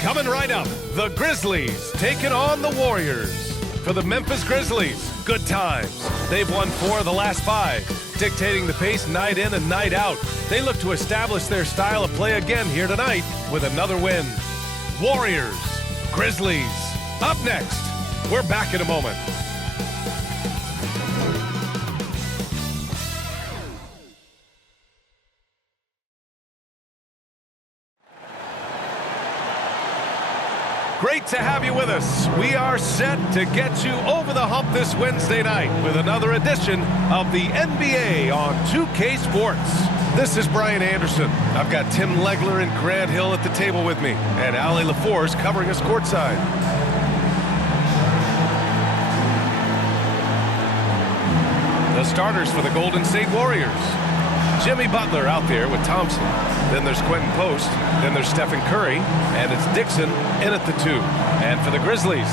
Coming right up, the Grizzlies taking on the Warriors. For the Memphis Grizzlies, good times. They've won 4 of the last 5, dictating the pace night in and night out. They look to establish their style of play again here tonight with another win. Warriors, Grizzlies. Up next, we're back in a moment. Great to have you with us. We are set to get you over the hump this Wednesday night with another edition of the NBA on 2K Sports. This is Brian Anderson. I've got Tim Legler and Grant Hill at the table with me, and Ali LaForce covering us courtside. The starters for the Golden State Warriors. Jimmy Butler out there with Thompson. Then there's Quentin Post. Then there's Stephen Curry. And it's Dixon in at the 2. And for the Grizzlies,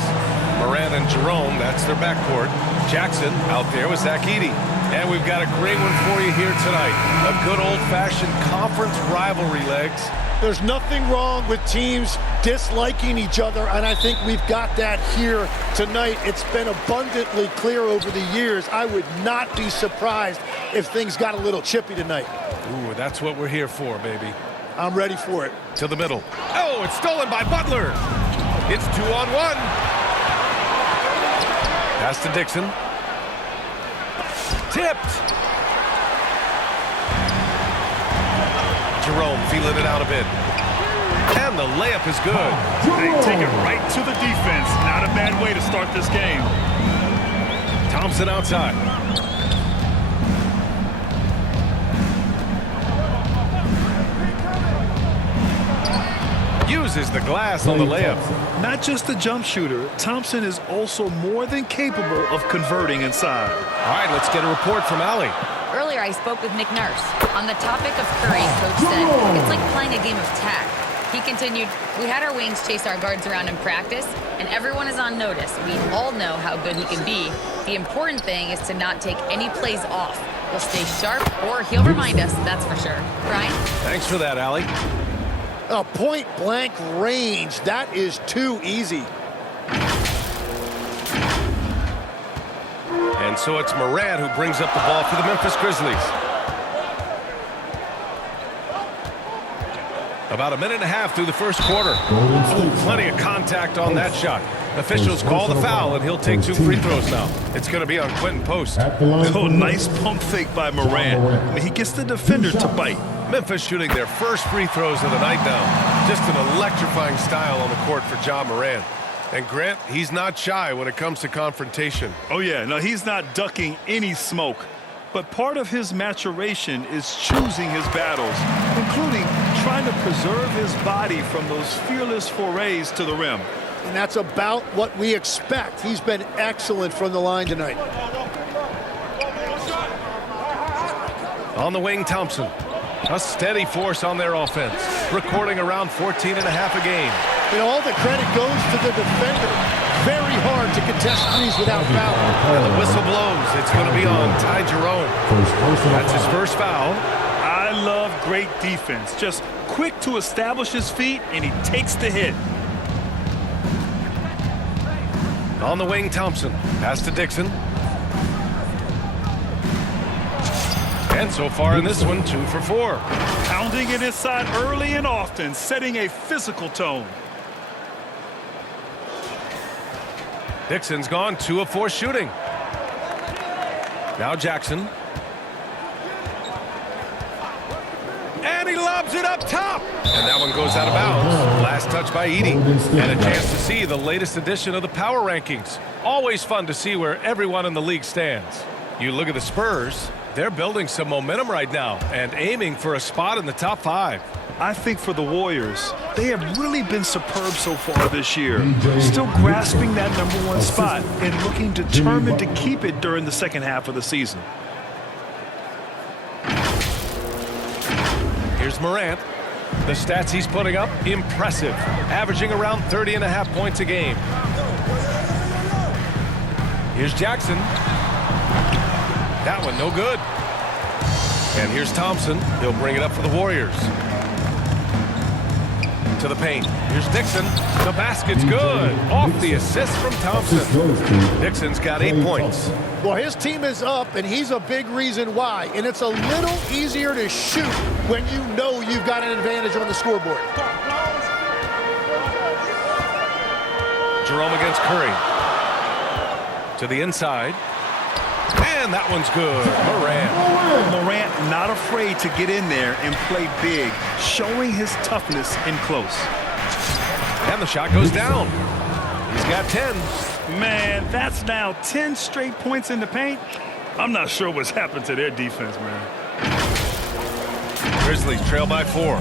Morant and Jerome, that's their backcourt. Jackson out there with Zach Edey. And we've got a great one for you here tonight. A good old-fashioned conference rivalry, legs. There's nothing wrong with teams disliking each other, and I think we've got that here tonight. It's been abundantly clear over the years. I would not be surprised if things got a little chippy tonight. Ooh, that's what we're here for, baby. I'm ready for it. To the middle. Oh, it's stolen by Butler. It's 2-on-1. Pass to Dixon. Tipped. Jerome feeling it out a bit. And the layup is good. They take it right to the defense. Not a bad way to start this game. Thompson outside. Uses the glass on the layup. Not just a jump shooter, Thompson is also more than capable of converting inside. All right, let's get a report from Ali. Earlier, I spoke with Nick Nurse. On the topic of Curry, Coach said, it's like playing a game of tag. He continued, we had our wings chase our guards around in practice, and everyone is on notice. We all know how good he can be. The important thing is to not take any plays off. We'll stay sharp, or he'll remind us, that's for sure. Brian? Thanks for that, Ali. A point-blank range. That is too easy. And so it's Morant who brings up the ball for the Memphis Grizzlies. About a minute and a half through the first quarter. Oh, plenty of contact on that shot. Officials call the foul, and he'll take 2 free throws now. It's going to be on Quentin Post. Oh, nice pump fake by Morant. He gets the defender to bite. Memphis shooting their first free throws of the night now. Just an electrifying style on the court for Ja Morant. And Grant, he's not shy when it comes to confrontation. Oh, yeah. No, he's not ducking any smoke. But part of his maturation is choosing his battles, including trying to preserve his body from those fearless forays to the rim. And that's about what we expect. He's been excellent from the line tonight. On the wing, Thompson. A steady force on their offense, recording around 14.5 a game. And all the credit goes to the defender. Very hard to contest threes without foul. And the whistle blows. It's going to be on Ty Jerome. That's his first foul. I love great defense. Just quick to establish his feet, and he takes the hit. On the wing, Thompson. Pass to Dixon. And so far in this one, 2 for 4. Pounding it inside early and often, setting a physical tone. Dixon's gone 2 of 4 shooting. Now Jackson. And he lobs it up top. And that one goes out of bounds. Last touch by Edey. And a chance to see the latest edition of the power rankings. Always fun to see where everyone in the league stands. You look at the Spurs. They're building some momentum right now and aiming for a spot in the top 5. I think for the Warriors, they have really been superb so far this year. Still grasping that #1 spot and looking determined to keep it during the second half of the season. Here's Morant. The stats he's putting up, impressive. Averaging around 30.5 points a game. Here's Jackson. That one no good. And here's Thompson. He'll bring it up for the Warriors. To the paint. Here's Dixon. The basket's good. Off the assist from Thompson. Dixon's got 8 points. Well, his team is up, and he's a big reason why. And it's a little easier to shoot when you know you've got an advantage on the scoreboard. Jerome against Curry. To the inside. And that one's good. Morant not afraid to get in there and play big, showing his toughness in close. And the shot goes down. He's got 10. Man, that's now 10 straight points in the paint. I'm not sure what's happened to their defense, man. Grizzlies trail by 4.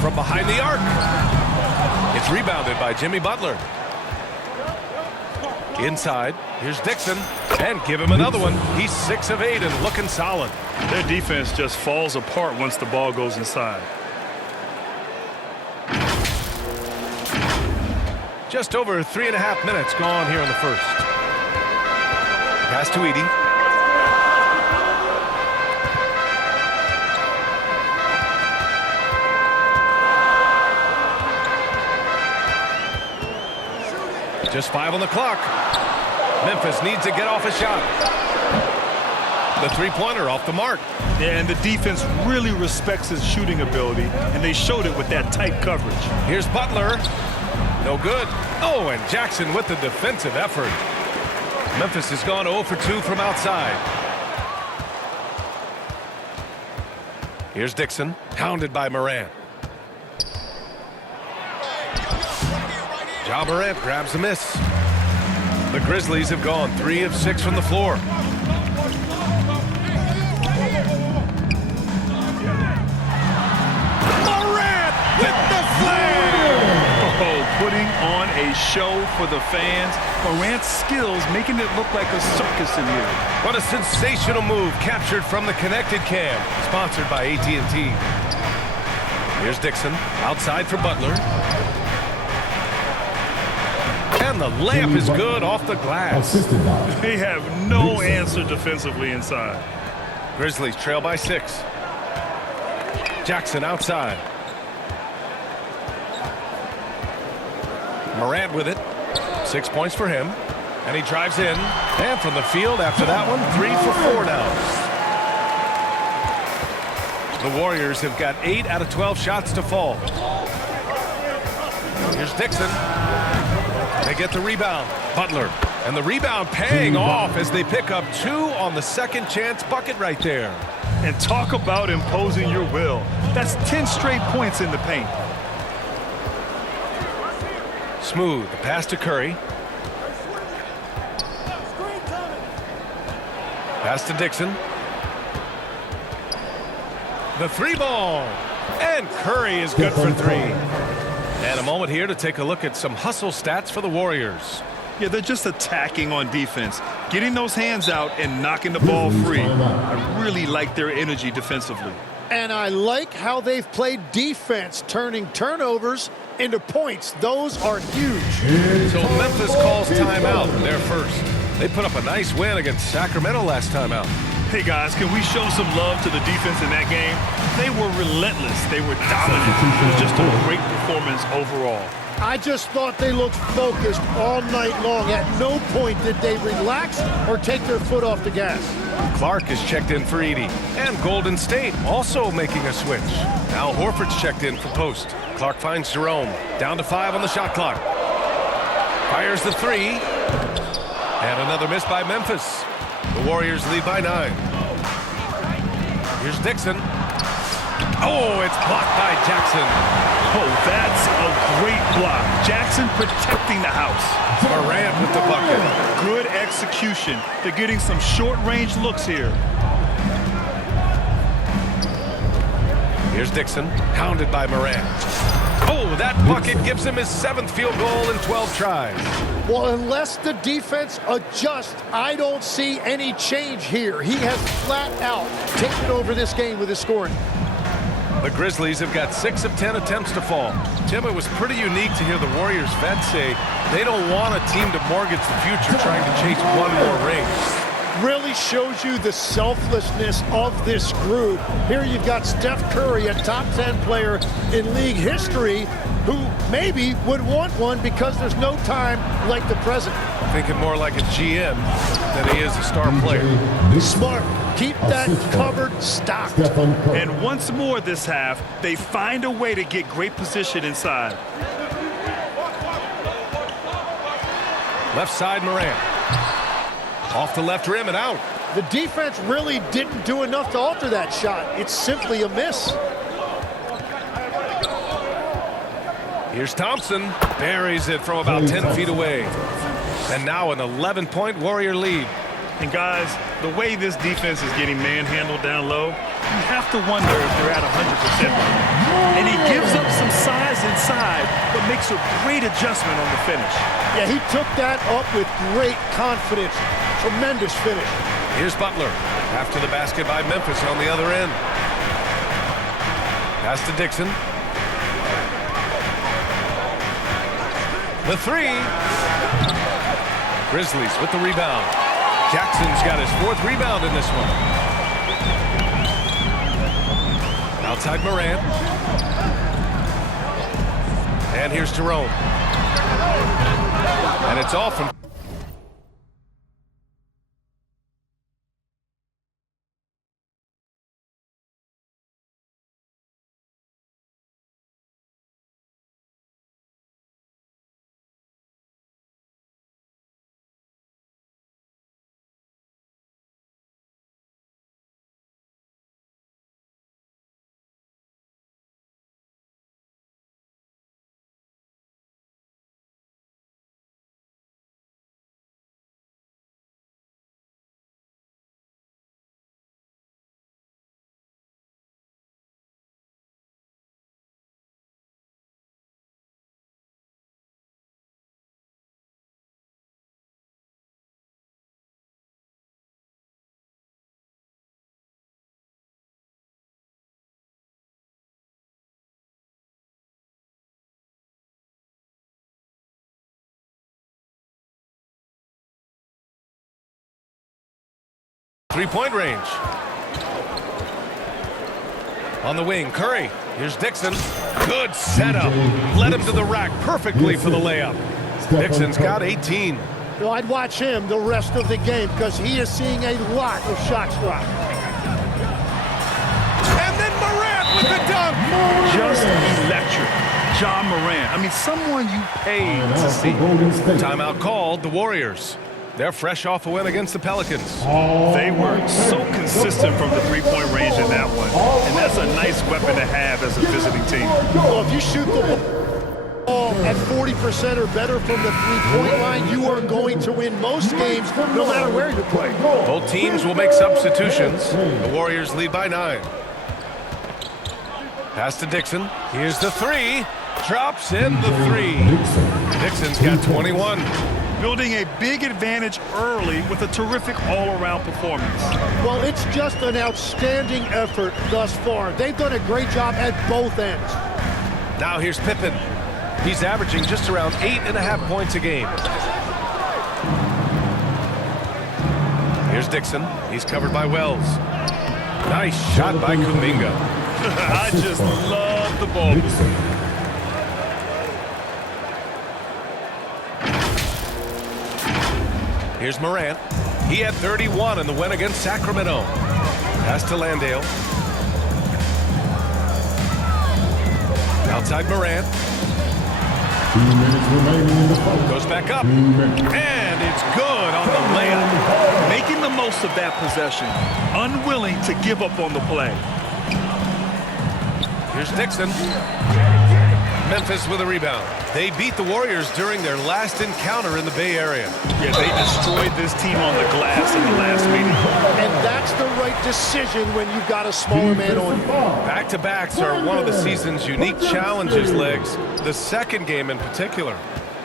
From behind the arc. It's rebounded by Jimmy Butler. Inside, here's Dixon, and give him another one. He's 6 of 8 and looking solid. Their defense just falls apart once the ball goes inside. Just over 3.5 minutes gone here in the first. Pass to Edey. Just 5 on the clock. Memphis needs to get off a shot. The three-pointer off the mark. Yeah, and the defense really respects his shooting ability, and they showed it with that tight coverage. Here's Butler. No good. Oh, and Jackson with the defensive effort. Memphis has gone 0 for 2 from outside. Here's Dixon, hounded by Morant. Ja Morant grabs a miss. The Grizzlies have gone 3 of 6 from the floor. Morant with the slam! Oh, putting on a show for the fans. Morant's skills making it look like a circus in here. What a sensational move captured from the connected cam. Sponsored by AT&T. Here's Dixon, outside for Butler. And the layup is good off the glass. They have no answer defensively inside. Grizzlies trail by 6. Jackson outside. Morant with it. 6 points for him. And he drives in. And from the field after that one, 3 for 4 now. The Warriors have got 8 out of 12 shots to fall. Here's Dixon. They get the rebound. Butler. And the rebound paying off as they pick up 2 on the second chance bucket right there. And talk about imposing your will. That's 10 straight points in the paint. Smooth. The pass to Curry. Pass to Dixon. The 3-ball. And Curry is good for 3. And a moment here to take a look at some hustle stats for the Warriors. Yeah, they're just attacking on defense, getting those hands out and knocking the ball free. I really like their energy defensively. And I like how they've played defense, turning turnovers into points. Those are huge. So Memphis calls timeout, their first. They put up a nice win against Sacramento last time out. Hey, guys, can we show some love to the defense in that game? They were relentless. They were dominant. It was just a great performance overall. I just thought they looked focused all night long. At no point did they relax or take their foot off the gas. Clark is checked in for Edey. And Golden State also making a switch. Now Horford's checked in for post. Clark finds Jerome. Down to 5 on the shot clock. Fires the 3. And another miss by Memphis. The Warriors lead by 9. Here's Dixon. Oh, it's blocked by Jackson. Oh, that's a great block. Jackson protecting the house. Morant with the bucket. Good execution. They're getting some short-range looks here. Here's Dixon, hounded by Morant. Oh, that bucket gives him his 7th field goal in 12 tries. Well, unless the defense adjusts, I don't see any change here. He has flat out taken over this game with his scoring. The Grizzlies have got 6 of 10 attempts to fall. Tim, it was pretty unique to hear the Warriors vets say they don't want a team to mortgage the future trying to chase one more ring. really shows you the selflessness of this group. Here you've got Steph Curry, a top 10 player in league history, who maybe would want one because there's no time like the present. Thinking more like a GM than he is a star player. Smart. Keep that covered stocked. And once more this half, they find a way to get great position inside. Left side, Morant. Off the left rim and out. The defense really didn't do enough to alter that shot. It's simply a miss. Here's Thompson. Buries it from about 10 feet away. And now an 11-point Warrior lead. And guys, the way this defense is getting manhandled down low, you have to wonder if they're at 100%. And he gives up some size inside, but makes a great adjustment on the finish. Yeah, he took that up with great confidence. Tremendous finish. Here's Butler. After the basket by Memphis on the other end. Pass to Dixon. The three. Grizzlies with the rebound. Jackson's got his 4th rebound in this one. Outside Morant. And here's Jerome. And it's all from... Three-point range. On the wing, Curry. Here's Dixon. Good setup. Led him to the rack perfectly for the layup. Dixon's got 18. Well, I'd watch him the rest of the game because he is seeing a lot of shots drop. And then Morant with the dunk. Just electric. Ja Morant. I mean, someone you paid to see. Timeout called, the Warriors. They're fresh off a win against the Pelicans. They were so consistent from the three-point range in that one. And that's a nice weapon to have as a visiting team. Well, if you shoot the ball at 40% or better from the three-point line, you are going to win most games no matter where you're playing. Both teams will make substitutions. The Warriors lead by 9. Pass to Dixon. Here's the three. Drops in the three. Dixon's got 21. Building a big advantage early with a terrific all-around performance. Well, it's just an outstanding effort thus far. They've done a great job at both ends. Now here's Pippen. He's averaging just around 8.5 points a game. Here's Dixon. He's covered by Wells. Nice shot by Kuminga. I just love the ball. Here's Morant. He had 31 in the win against Sacramento. Pass to Landale. Outside Morant. 2 minutes remaining in the fight. Goes back up. And it's good on the layup. Making the most of that possession. Unwilling to give up on the play. Here's Dixon. Memphis with a rebound. They beat the Warriors during their last encounter in the Bay Area. Yeah, they destroyed this team on the glass in the last meeting. And that's the right decision when you've got a smaller man on you. Back-to-backs are one of the season's unique challenges, Legs. The second game in particular.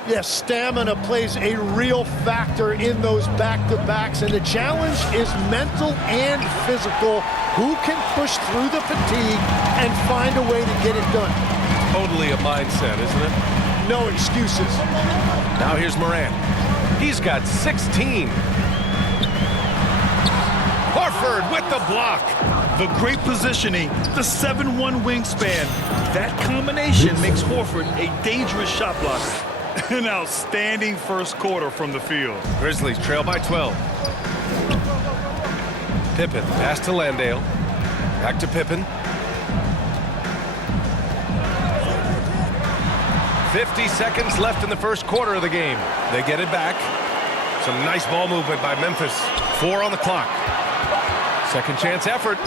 Yes, stamina plays a real factor in those back-to-backs, and the challenge is mental and physical. Who can push through the fatigue and find a way to get it done? Totally a mindset, isn't it? No excuses. Now here's Morant. He's got 16. with the block. The great positioning, the 7'1" wingspan. That combination makes Horford a dangerous shot blocker. An outstanding first quarter from the field. Grizzlies trail by 12. Pippen, pass to Landale. Back to Pippen. 50 seconds left in the first quarter of the game. They get it back. Some nice ball movement by Memphis. 4 on the clock. Second chance effort.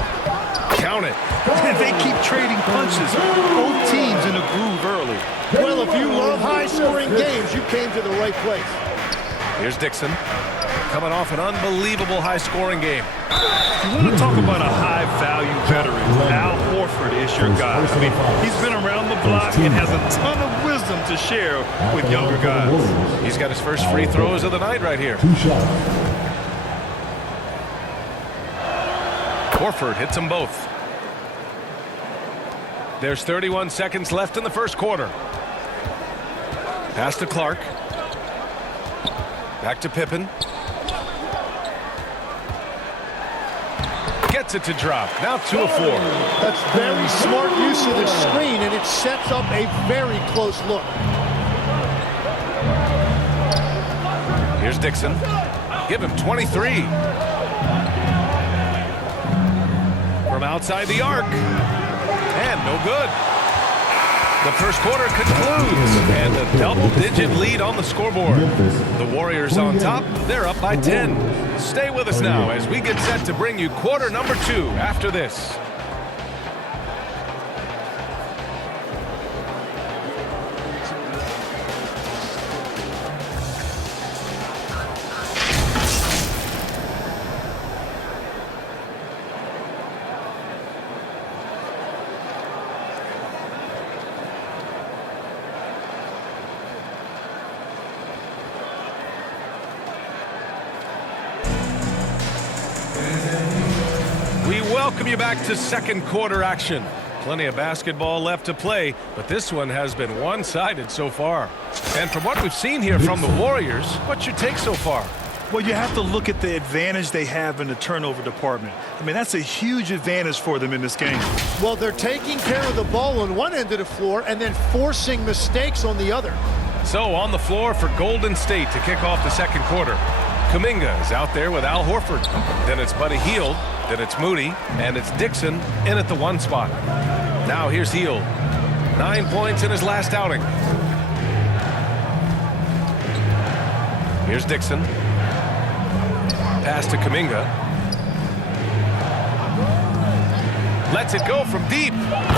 Count it. They keep trading punches. Both teams in a groove early. Well, if you love high-scoring games, you came to the right place. Here's Dixon. Coming off an unbelievable high-scoring game. You want to talk about a high-value veteran. Al Horford is your guy. I mean, he's been around the block and has a ton of wisdom to share with younger guys. He's got his first free throws of the night right here. 2 shots. Horford hits them both. There's 31 seconds left in the first quarter. Pass to Clark. Back to Pippen. Gets it to drop. Now 2 of 4. That's very smart use of the screen, and it sets up a very close look. Here's Dixon. Give him 23. From outside the arc. And no good. The first quarter concludes, and a double-digit lead on the scoreboard. The Warriors on top. They're up by 10. Stay with us now as we get set to bring you quarter number 2 after this. Welcome you back to second quarter action. Plenty of basketball left to play, but this one has been one-sided so far. And from what we've seen here from the Warriors, what's your take so far? Well, you have to look at the advantage they have in the turnover department. I mean, that's a huge advantage for them in this game. Well, they're taking care of the ball on one end of the floor and then forcing mistakes on the other. So on the floor for Golden State to kick off the second quarter. Kuminga is out there with Al Horford. Then it's Buddy Hield. Then it's Moody. And it's Dixon in at the 1 spot. Now here's Hield. 9 points in his last outing. Here's Dixon. Pass to Kuminga. Lets it go from deep.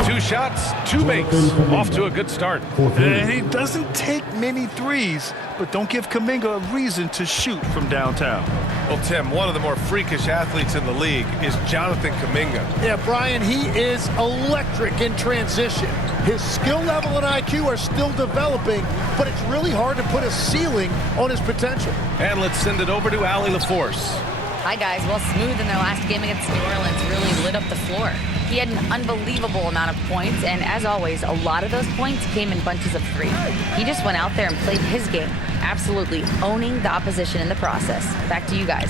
2 shots, 2 makes. Off to a good start. And he doesn't take many threes, but don't give Kuminga a reason to shoot from downtown. Well, Tim, one of the more freakish athletes in the league is Jonathan Kuminga. Yeah, Brian, he is electric in transition. His skill level and IQ are still developing, but it's really hard to put a ceiling on his potential. And let's send it over to Allie LaForce. Hi, guys. Well, Smooth in their last game against New Orleans really lit up the floor. He had an unbelievable amount of points, and as always, a lot of those points came in bunches of 3. He just went out there and played his game, absolutely owning the opposition in the process. Back to you guys.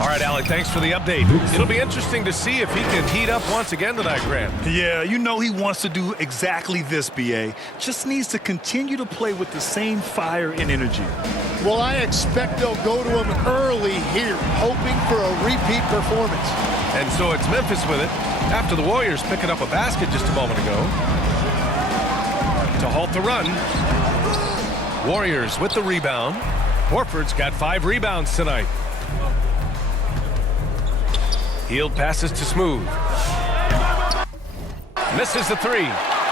All right, Allie, thanks for the update. It'll be interesting to see if he can heat up once again tonight, Grant. Yeah, you know he wants to do exactly this, B.A. Just needs to continue to play with the same fire and energy. Well, I expect they'll go to him early here, hoping for a repeat performance. And so it's Memphis with it, after the Warriors picking up a basket just a moment ago. To halt the run. Warriors with the rebound. Horford's got 5 rebounds tonight. Hield passes to Smooth. Misses the 3.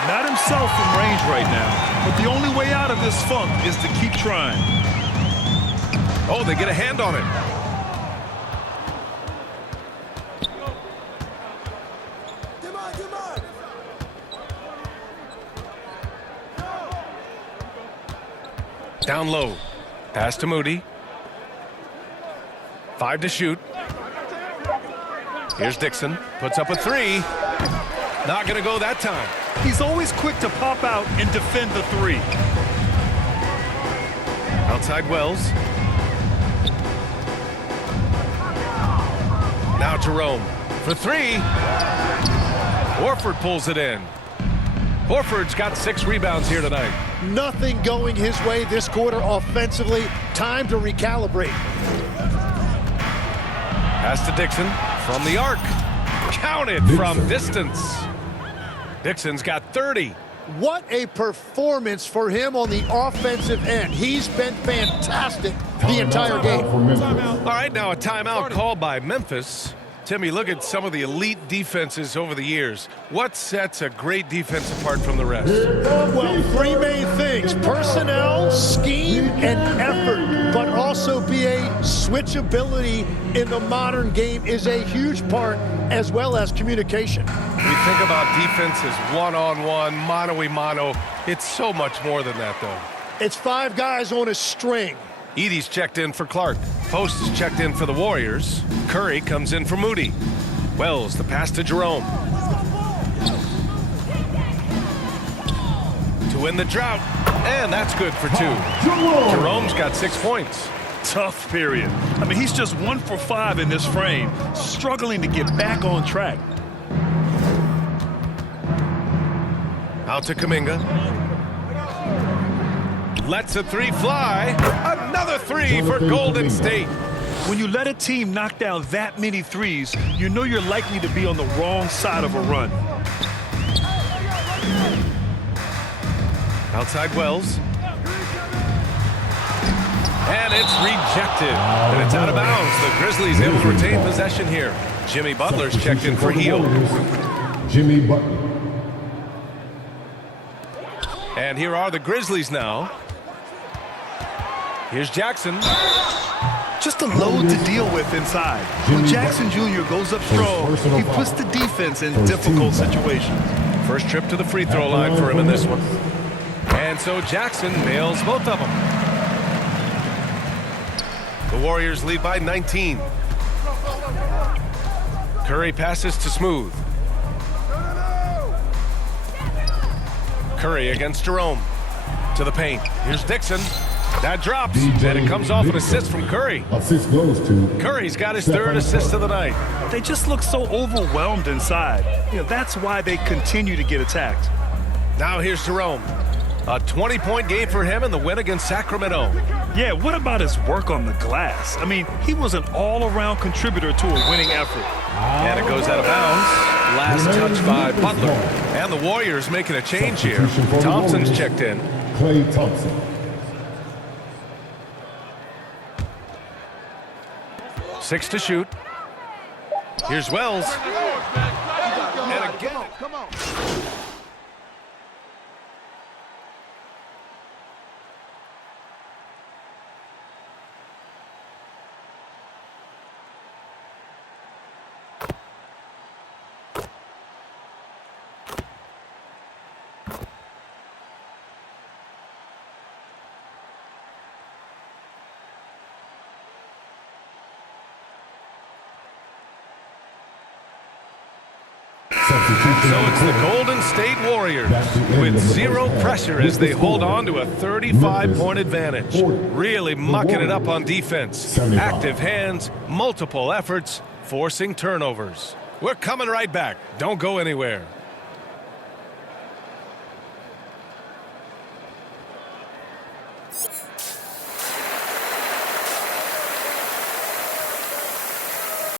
Not himself from range right now, but the only way out of this funk is to keep trying. Oh, they get a hand on it. Down low. Pass to Moody. 5 to shoot. Here's Dixon. Puts up a 3. Not going to go that time. He's always quick to pop out and defend the 3. Outside Wells. Now Jerome for three. Horford pulls it in. Horford's got 6 rebounds here tonight. Nothing going his way this quarter offensively. Time to recalibrate. Pass to Dixon from the arc. Counted from distance. Dixon's got 30. What a performance for him on the offensive end. He's been fantastic the entire game. All right, now a timeout called by Memphis. Timmy, look at some of the elite defenses over the years. What sets a great defense apart from the rest? Well, 3 main things: personnel, scheme, and effort. But also BA, switchability in the modern game is a huge part, as well as communication. We think about defense as one-on-one, mano-a-mano. It's so much more than that, though. It's 5 guys on a string. Edie's checked in for Clark. Post is checked in for the Warriors. Curry comes in for Moody. Wells, the pass to Jerome. To win the drought, and that's good for 2. Jerome's got 6 points. Tough period. I mean, he's just 1 for 5 in this frame, struggling to get back on track. Out to Kuminga. Lets a 3 fly. Another 3 for Golden State. When you let a team knock down that many threes, you know you're likely to be on the wrong side of a run. Outside Wells. And it's rejected. And it's out of bounds. The Grizzlies able to retain possession here. Jimmy Butler's checked in for Hill. Jimmy Butler. And here are the Grizzlies now. Here's Jackson. Just a load to deal with inside. When Jackson Jr. goes up strong, he puts the defense in difficult situations. First trip to the free throw line for him in this one. And so Jackson nails both of them. The Warriors lead by 19. Curry passes to Smooth. Curry against Jerome. To the paint. Here's Dixon. That drops, and it comes off an assist from Curry. Assist goes to Curry's got his 3rd assist of the night. They just look so overwhelmed inside. You know, that's why they continue to get attacked. Now here's Jerome. A 20-point game for him in the win against Sacramento. Yeah, what about his work on the glass? I mean, he was an all-around contributor to a winning effort. And it goes out of bounds. Last touch by Butler. And the Warriors making a change here. Thompson's checked in. Klay Thompson. 6 to shoot. Here's Wells. And again. Come on. So it's the Golden State Warriors with 0 pressure as they hold on to a 35-point advantage. Really mucking it up on defense. Active hands, multiple efforts, forcing turnovers. We're coming right back. Don't go anywhere.